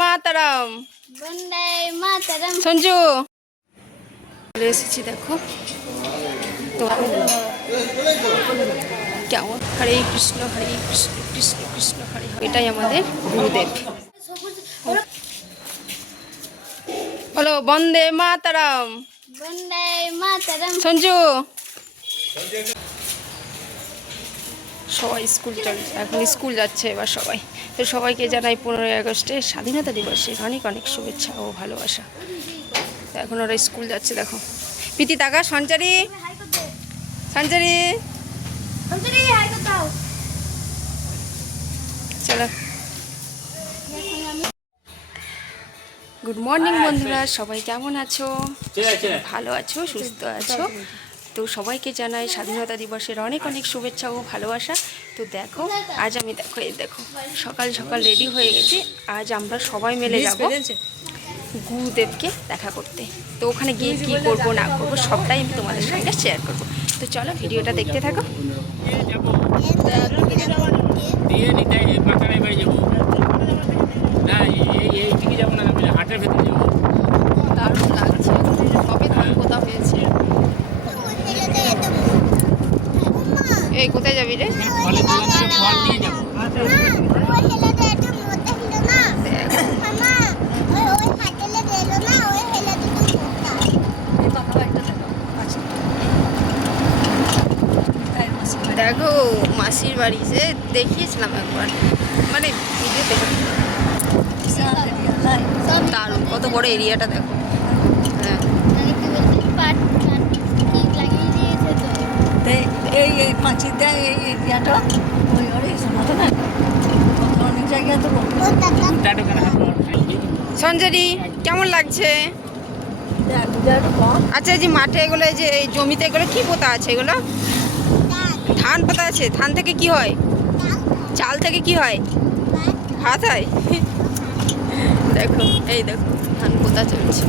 মাতারাম। বন্দে মাতারাম। সঞ্জু চলে এসেছি, দেখো তো কেমন। হরে কৃষ্ণ হরে কৃষ্ণ কৃষ্ণ কৃষ্ণ হরে হরে। এটাই আমাদের গুরুদেব। বলো বন্দে মাতারাম। বন্দে মাতারাম। সঞ্জু সবাই স্কুল চলছে, এখন স্কুল যাচ্ছে এবার সবাই। তো সবাইকে জানাই 15ই আগস্টে স্বাধীনতা দিবসের অনেক অনেক শুভেচ্ছা ও ভালোবাসা। তো এখন ওরা স্কুল যাচ্ছে, দেখো প্রীতি তাকা। সঞ্চারী সঞ্চারী চলো। গুড মর্নিং বন্ধুরা, সবাই কেমন আছো? ভালো আছো, সুস্থ আছো? তো সবাইকে জানাই স্বাধীনতা দিবসের অনেক অনেক শুভেচ্ছা ও ভালোবাসা। তো দেখো আজ আমি দেখো এই দেখো সকাল সকাল রেডি হয়ে গেছি। আজ আমরা সবাই মিলে যাব গুরুদেবকে দেখা করতে। তো ওখানে গিয়ে কী করবো না করবো সবটাই আমি তোমাদের সঙ্গে শেয়ার করবো। তো চলো ভিডিওটা দেখতে থাকো। দারুণ লাগছে, কবে ধান কোথা হয়েছে। এই কোথায় যাবি রে? দেখো মাসির বাড়ি, সে দেখিয়েছিলাম একবার, মানে ভিডিও দেখেছিলাম। দারুণ, কত বড় এরিয়াটা দেখো। হ্যাঁ সঞ্জরি কেমন লাগছে? আচ্ছা এই যে মাঠে এগুলো, এই যে এই জমিতে এগুলো কি পোতা আছে? এগুলো ধান পোতা আছে। ধান থেকে কি হয়? চাল থেকে কি হয়? ভাত হয়। দেখো এই দেখো ধান পোতা চলছে।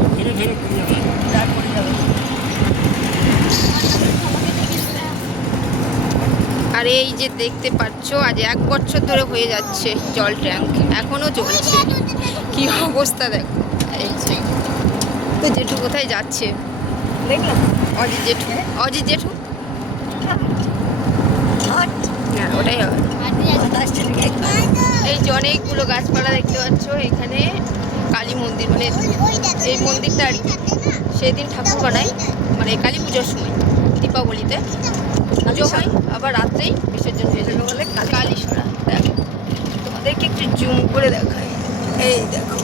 আর এই যে দেখতে পাচ্ছ আজ 1 বছর ধরে হয়ে যাচ্ছে জল ট্যাঙ্ক, এখনো চলছে। কি অবস্থা দেখো। এই যে তো জেঠু কোথায় যাচ্ছে দেখলাম, অজিত জেঠু। অজিত জেঠু হ্যাঁ ওটাই হবে। এই যে অনেকগুলো গাছপালা দেখতে পাচ্ছ। এখানে কালী মন্দির, মানে এই মন্দিরটা আর কি সেদিন ঠাকুর বানায়, মানে কালী পুজোর সময় দীপাবলিতে পুজো হয়, আবার রাত্রেই বিসর্জন হয়ে যাবে বলে কালী সরা। দেখো তোমাদেরকে একটু জুম করে দেখাই, এই দেখো।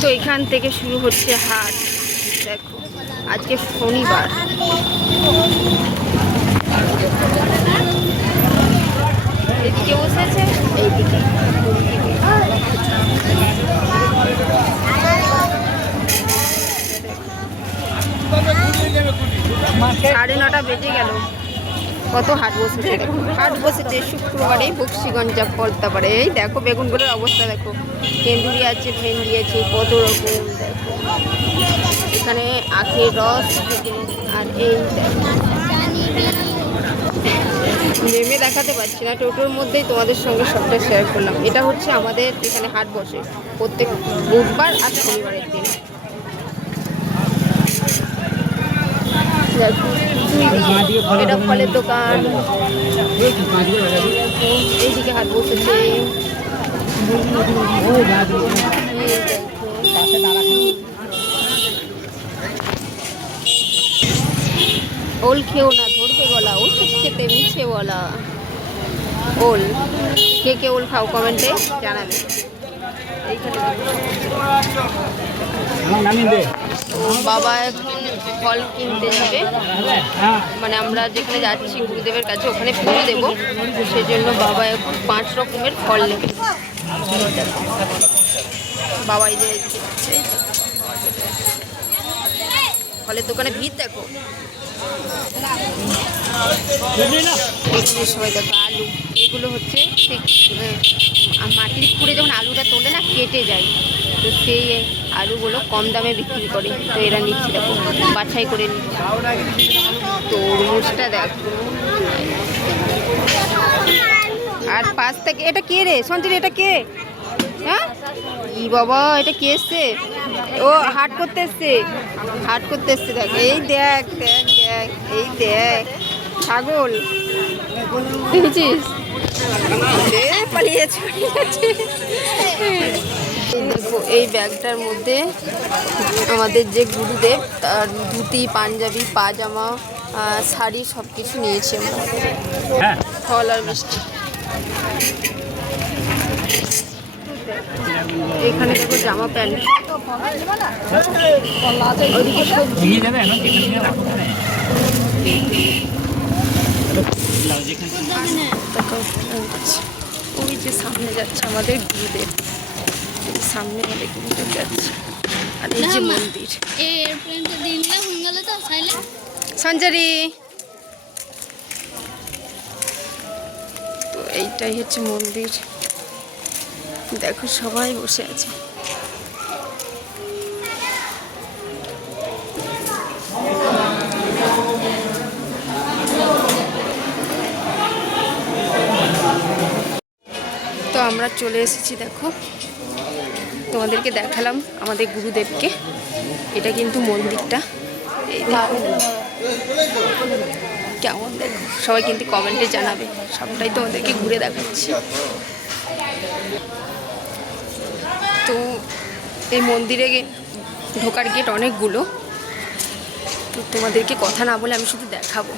তো এখান থেকে শুরু হচ্ছে হাট। দেখো আজকে শনিবার। এদিকে বসেছে, এইদিকে 9:30 বেজে গেল। কত হাট বসেছে দেখো। হাট বসেছে শুক্রবারে বক্সিগঞ্জ পলতাপাড়ে। এই দেখো বেগুনগুলোর অবস্থা দেখো, তেঁদুরি আছে, ভেন্ডি আছে, কত রকম। দেখো এখানে আখের রস আর এই দেখো নেমে দেখাতে পারছি না, টোটোর মধ্যেই তোমাদের সঙ্গে সবটা শেয়ার করলাম। এটা হচ্ছে আমাদের এখানে হাট বসে প্রত্যেক বুধবার আর শনিবারের দিন। এটা ফলের দোকান, এইদিকে হাট বসেছে। ওল খেও না, ধরবে গলা, ওষুধ খেতে মিছে বলা। ওল কে কে ওল খাও কমেন্টে জানাবে। বাবা এখন ফল কিনতে যাবে, মানে আমরা যেখানে যাচ্ছি গুরুদেবের কাছে ওখানে পুজো দেবো, সেজন্য বাবা এখন 5 রকমের ফল নেবে। বাবা এই যে ফলের দোকানে ভিড় দেখো। এখানে সবাই দেখো আলু, এগুলো হচ্ছে মাটির পুড়ে যখন আলুটা তোলে না কেটে যায়, তো সেই আলুগুলো কম দামে বিক্রি করে। তো এরা নিচ্ছে দেখো, বাছাই করে নিচ্ছে। তরমুজটা দেখো। আর পাশ থেকে এটা কে রে সঞ্চিত, এটা কে? হ্যাঁ ই বাবা, এটা কি এসছে? ও হাট করতে এসছে, হাট করতে এসছে। দেখ এই দেখ দেখ দেখ, এই দেখ ছাগল দেখেছিস? পালিয়েছে পালিয়েছে। দেখো এই ব্যাগটার মধ্যে আমাদের যে গুরুদেব তার ধুতি, পাঞ্জাবি, পাজামা, শাড়ি সব কিছু নিয়েছি আমরা, ফল আর মিষ্টি। এখানে দেখো জামা প্যান্ট, ওইদিকে সবজি। ওই যে সামনে যাচ্ছে আমাদের গুরুদেব, সামনে আমাদের গুরুদেব যাচ্ছে। আর এই যে মন্দির সঞ্জারি। তো এইটাই হচ্ছে মন্দির, দেখো সবাই বসে আছে। তো আমরা চলে এসেছি, দেখো তোমাদেরকে দেখালাম আমাদের গুরুদেবকে। এটা কিন্তু মন্দিরটা, এই দেখো কেমন, দেখো সবাই কিন্তু কমেন্টে জানাবে, সবটাই তোমাদেরকে ঘুরে দেখাচ্ছি। তো এই মন্দিরে ঢোকার গেট অনেকগুলো, তো তোমাদেরকে কথা না বলে আমি শুধু দেখাবো।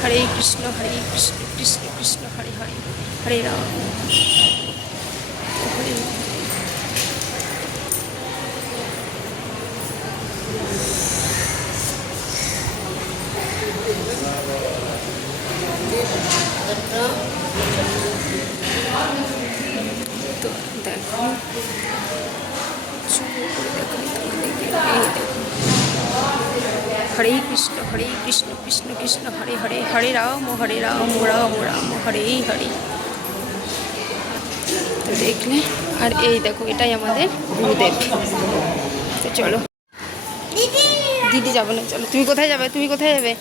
হরে কৃষ্ণ কৃষ্ণ কৃষ্ণ হরে হরে, হরে রাম হরে। তো দেখো হরে কৃষ্ণ কৃষ্ণ কৃষ্ণ হরে হরে, হরে রাম রাম রাম হরে হরে। তো দেখলে, আর এই দেখো এটাই আমাদের গুরুদেব। তো চলো, দিদি যাবো না, চলো। তুমি কোথায় যাবে? তুমি কোথায় যাবে?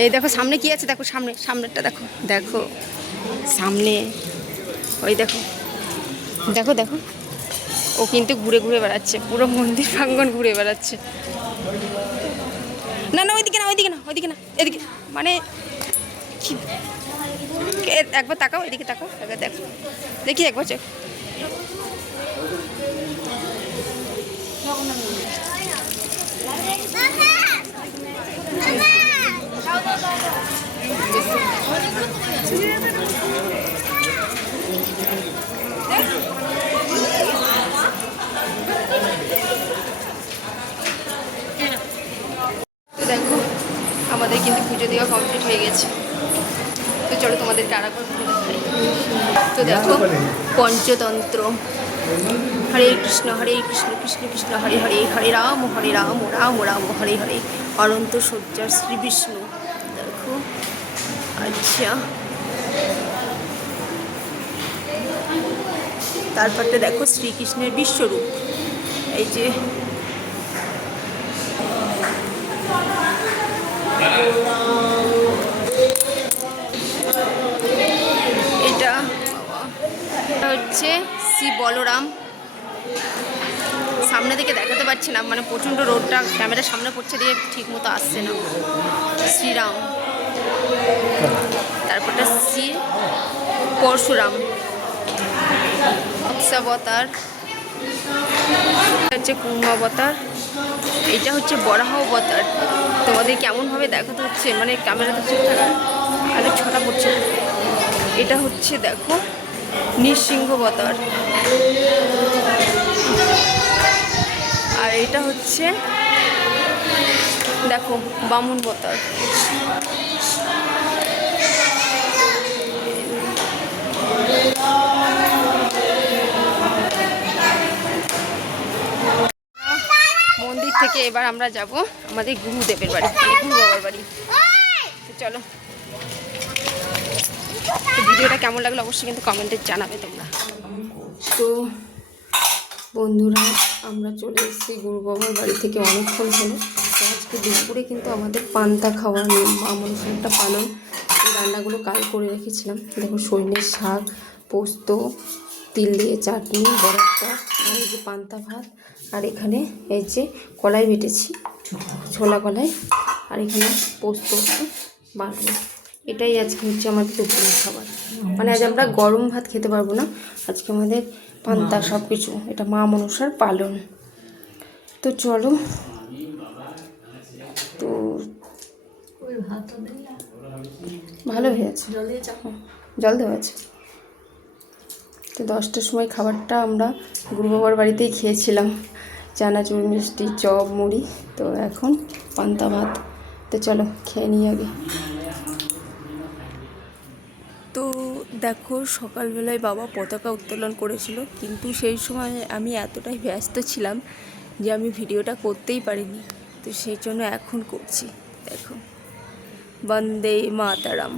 এই দেখো সামনে কি আছে, দেখো সামনে, সামনেরটা দেখো, দেখো সামনে ওই দেখো, দেখো দেখো ও কিন্তু ঘুরে ঘুরে বেড়াচ্ছে, পুরো মন্দির প্রাঙ্গণ ঘুরে বেড়াচ্ছে। না না ওইদিকে না, ওইদিকে না, ওইদিকে না, এদিকে, মানে একবার তাকাও, এদিকে তাকাও, একবার দেখো, দেখি একবার চোখ। তো দেখো আমাদের কিন্তু পুজো দেওয়া কমপ্লিট হয়ে গেছে। তো চলো তোমাদেরকে আর একবার ঘুরে দেখাই। তো দেখো পঞ্চতন্ত্র, হরে কৃষ্ণ কৃষ্ণ কৃষ্ণ হরে হরে, হরে রাম রাম রাম হরে হরে। অনন্ত সজ্জার শ্রী বিষ্ণু, দেখো। আচ্ছা তারপরটা দেখো শ্রীকৃষ্ণের বিশ্বরূপ, এই যে এটা হচ্ছে শ্রী বলরাম। সামনে থেকে দেখাতে পারছি না, মানে প্রচণ্ড রোদটা ক্যামেরার সামনে পড়ছে দিয়ে ঠিক মতো আসছে না। শ্রীরাম, তারপরটা শ্রী পরশুরাম, মৎস্যাবতার, হচ্ছে কুর্মাবতার, এটা হচ্ছে বরাহ অবতার। তোমাদের কেমনভাবে দেখাতে হচ্ছে, মানে ক্যামেরাতে ঠিকঠাক আলো ছটা পড়ছে। এটা হচ্ছে দেখো নৃসিংহবতার, আর এটা হচ্ছে দেখো বামুনবতার। মন্দির থেকে এবার আমরা যাব আমাদের গুরুদেবের বাড়ি, গুরু বাবার বাড়ি। তো চলো, ভিডিওটা কেমন লাগলো অবশ্যই কিন্তু কমেন্টে জানাবে তোমরা। তো বন্ধুরা আমরা চলে এসেছি গুরু বাবার বাড়ি থেকে, অনেকক্ষণ হলো। তো দুপুরে কিন্তু আমাদের পান্তা খাওয়া নিয়ম, মা মনসার একটা পালন। এই রান্নাগুলো কাল করে রেখেছিলাম। দেখো সজনের শাক, পোস্ত, তিল দিয়ে চাটনি, বড়াটা, আর এই যে পান্তা ভাত, আর এখানে এই যে কলাই বেটেছি, ছোলা কলাই, আর এখানে পোস্ত বাটবো। এটাই আজকে হচ্ছে আমাদের দুপুরের খাবার। মানে আজ আমরা গরম ভাত খেতে পারবো না, আজকে আমাদের পান্তা সব কিছু, এটা মা মনসার পালন। তো চলো, তো ভালো হয়েছে, জল দেওয়া আছে। তো 10টার সময় খাবারটা আমরা গুরু বাবার বাড়িতেই খেয়েছিলাম, চানাচুর, মিষ্টি, চপ, মুড়ি। তো এখন পান্তা ভাত, তো চলো খেয়ে নিই আগে। তো দেখো সকালবেলায় বাবা পতাকা উত্তোলন করেছিল, কিন্তু সেই সময় আমি এতটাই ব্যস্ত ছিলাম যে আমি ভিডিওটা করতেই পারিনি। তো সেই জন্য এখন করছি। দেখো, বন্দে মাতারাম।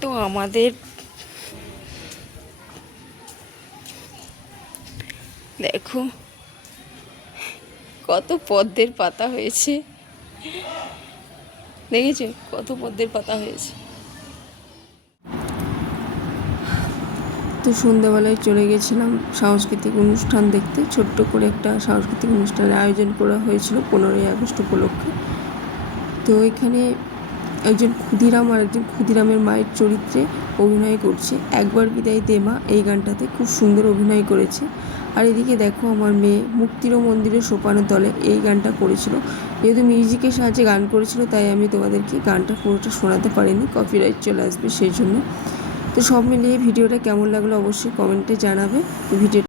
তো আমাদের দেখো কত পদ্মের পাতা হয়েছে, দেখেছো কত পদ্মের পাতা হয়েছে। তো সন্ধ্যাবেলায় চলে গেছিলাম সাংস্কৃতিক অনুষ্ঠান দেখতে। ছোট্ট করে একটা সাংস্কৃতিক অনুষ্ঠানের আয়োজন করা হয়েছিল 15ই আগস্ট উপলক্ষে। তো এখানে একজন ক্ষুদিরাম আর একজন ক্ষুদিরামের মায়ের চরিত্রে অভিনয় করছে। একবার বিদায় দে মা, এই গানটাতে খুব সুন্দর অভিনয় করেছে। আর এদিকে দেখো আমার মেয়ে মুক্তির মন্দিরের সোপানের দলে এই গানটা করেছিল। যেহেতু মিউজিকের সাহায্যে গান করেছিল, তাই আমি তোমাদেরকে গানটা পুরোটা শোনাতে পারিনি, কপিরাইট চলে আসবে সেই জন্য। তো সব মিলিয়ে ভিডিওটা কেমন লাগলো অবশ্যই কমেন্টে জানাবে। তো ভিডিও